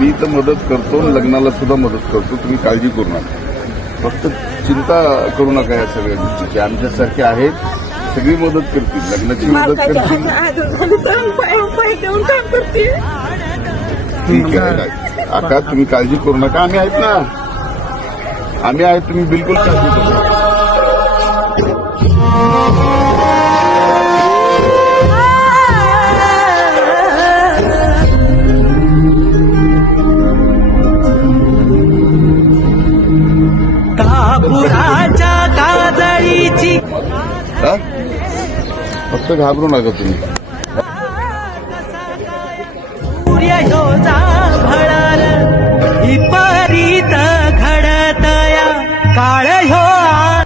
मी तर मदत करतो लग्नाला सुद्धा मदत करतो तुम्ही काळजी करू नका. फक्त चिंता करू नका या सगळ्या गोष्टीची आमच्यासारखे आहेत सगळी मदत करतील लग्नाची मदत करतील. ठीक आहे आता तुम्ही काळजी करू नका आम्ही आहेत ना आम्ही आहेत तुम्ही बिलकुल काळजी करू नका कापुराच्या काजळीची हा? फक्त घाबरू नका तुम्ही